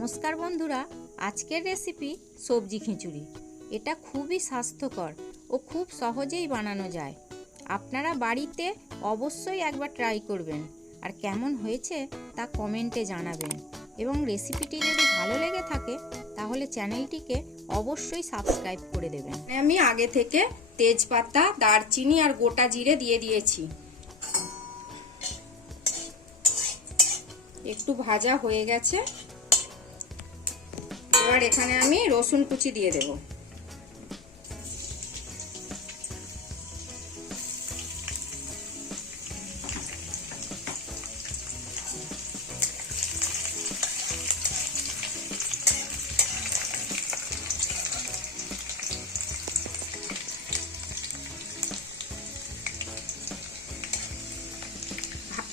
নমস্কার বন্ধুরা, আজকের রেসিপি সবজি খিচুড়ি। এটা খুবই স্বাস্থ্যকর ও খুব সহজেই বানানো যায়। আপনারা বাড়িতে অবশ্যই একবার ট্রাই করবেন, আর কেমন হয়েছে তা কমেন্টে জানাবেন। এবং রেসিপিটি যদি ভালো লেগে থাকে তাহলে চ্যানেলটিকে অবশ্যই সাবস্ক্রাইব করে দেবেন। আমি আগে থেকে তেজপাতা, দারচিনি আর গোটা জিরে দিয়ে দিয়েছি। একটু ভাজা হয়ে গেছে। এবার এখানে আমি রসুন কুচি দিয়ে দেব।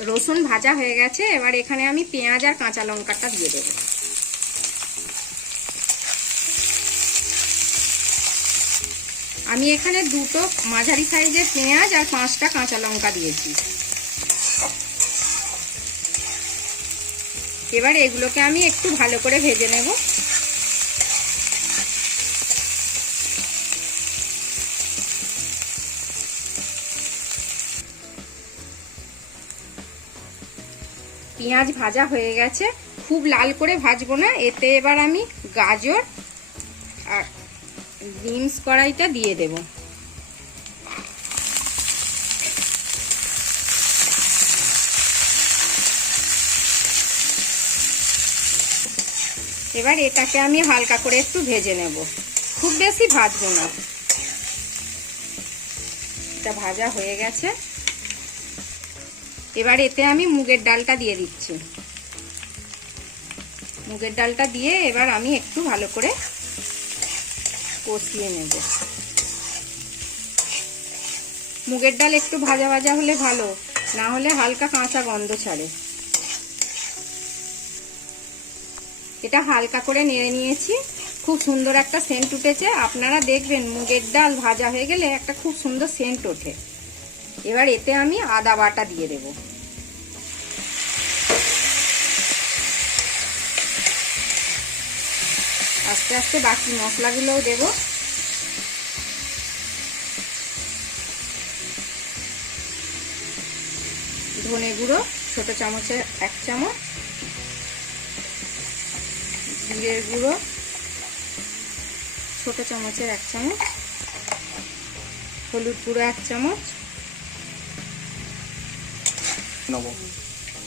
রসুন ভাজা হয়ে গেছে। এবার এখানে আমি পেঁয়াজ আর কাঁচা লঙ্কাটা দিয়ে দেব। আমি এখানে দুটো মাঝারি সাইজের পেঁয়াজ আর 5টা কাঁচা লঙ্কা দিয়েছি। এবার এগুলোকে আমি একটু ভালো করে ভেজে নেব। পেঁয়াজ ভাজা হয়ে গেছে, খুব লাল করে ভাজবো না। এতে এবার আমি গাজর আর বিনস কড়াইটা দিয়ে দেব। এবার এটাকে আমি হালকা করে একটু ভেজে নেব, খুব বেশি ভাজবো না। এটা ভাজা হয়ে গেছে। এবার এতে আমি মুগের ডালটা দিয়ে দিচ্ছি। মুগের ডালটা দিয়ে এবার আমি একটু ভালো করে কষিয়ে নেব। মুগের ডাল একটু ভাজা ভাজা হলে ভালো, না হলে হালকা কাঁচা গন্ধ ছাড়ে। এটা হালকা করে নেড়ে নিয়েছি, খুব সুন্দর একটা সেন্ট উঠেছে। আপনারা দেখবেন মুগের ডাল ভাজা হয়ে গেলে একটা খুব সুন্দর সেন্ট ওঠে। এবার এতে আমি আদা বাটা দিয়ে দেব। আস্তে আস্তে বাকি মশলাগুলোও দেব। ধনে গুঁড়ো ছোট চামচের 1 চামচ, জিরের গুঁড়ো ছোট চামচের 1 চামচ, হলুদ গুঁড়ো 1 চামচ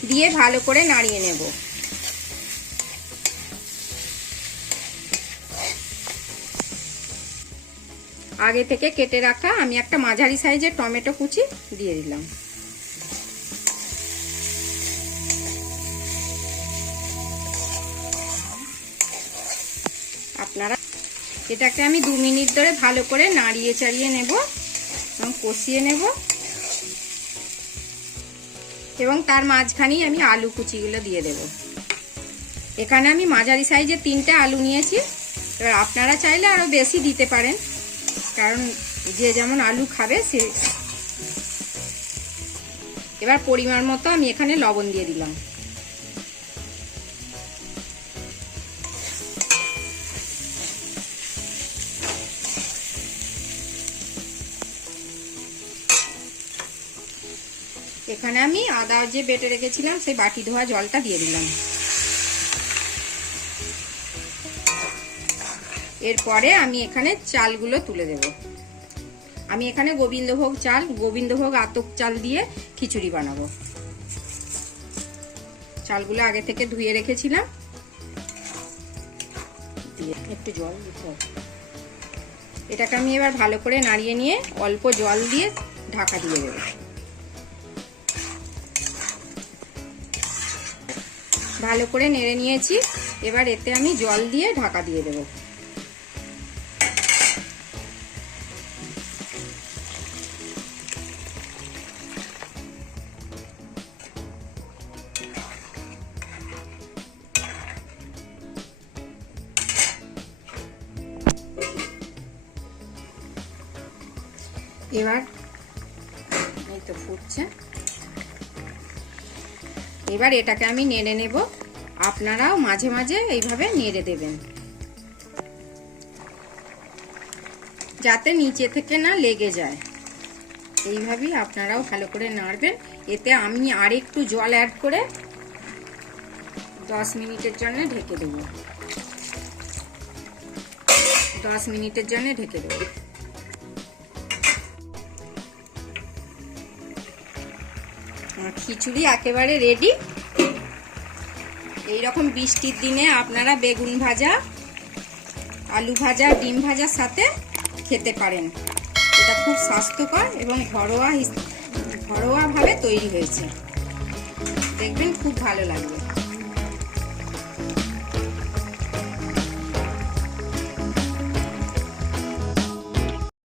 দিয়ে ভালো করে নাড়িয়ে নেব। আগে থেকে কেটে রাখা আমি একটা মাঝারি সাইজের টমেটো কুচি দিয়ে দিলাম। আপনারা এটাকে আমি 2 মিনিট ধরে ভালো করে নাড়িয়ে চাড়িয়ে নেব এবং কষিয়ে নেব। এবং তার মাঝখানেই আমি আলু কুচিগুলো দিয়ে দেব। এখানে আমি মাঝারি সাইজের 3টে আলু নিয়েছি। এবার আপনারা চাইলে আরো বেশি দিতে পারেন, কারণ যে যেমন আলু খাবে সে। এবার পরিমাণ মতো আমি এখানে লবণ দিয়ে দিলাম। এখানে আমি আদা যে বেটে রেখেছিলাম সেই বাটি ধোয়া জলটা দিয়ে দিলাম। এরপরে আমি এখানে চালগুলো তুলে দেব। আমি এখানে গোবিন্দভোগ আতপ চাল দিয়ে খিচুড়ি বানাবো। চালগুলো আগে থেকে ধুয়ে রেখেছিলাম। দিয়ে একটু জল দিতে হবে। এটাকে আমি এবার ভালো করে নাড়িয়ে নিয়ে অল্প জল দিয়ে ঢাকা দিয়ে দেব। ভালো করে নেড়ে নিয়েছি। এবার এতে আমি জল দিয়ে ঢাকা দিয়ে দেব। এবার এই তো ফুটছে। এবার এটাকে আমি নেড়ে নেব আপনারাও মাঝে মাঝে এইভাবে নেড়ে দেবেন, যাতে নিচে থেকে না লেগে যায়। এইভাবেই আপনারাও ভালো করে নাড়বেন। এতে আমি আর একটু জল অ্যাড করে 10 মিনিটের জন্য ঢেকে দেব। 10 মিনিটের জন্য ঢেকে দেব। খিচুড়ি একেবারে রেডি। এইরকম বৃষ্টির দিনে আপনারা বেগুন ভাজা, আলু ভাজা, ডিম ভাজার সাথে খেতে পারেন। এটা খুব স্বাস্থ্যকর এবং ঘরোয়াভাবে তৈরি হয়েছে। দেখবেন খুব ভালো লাগবে।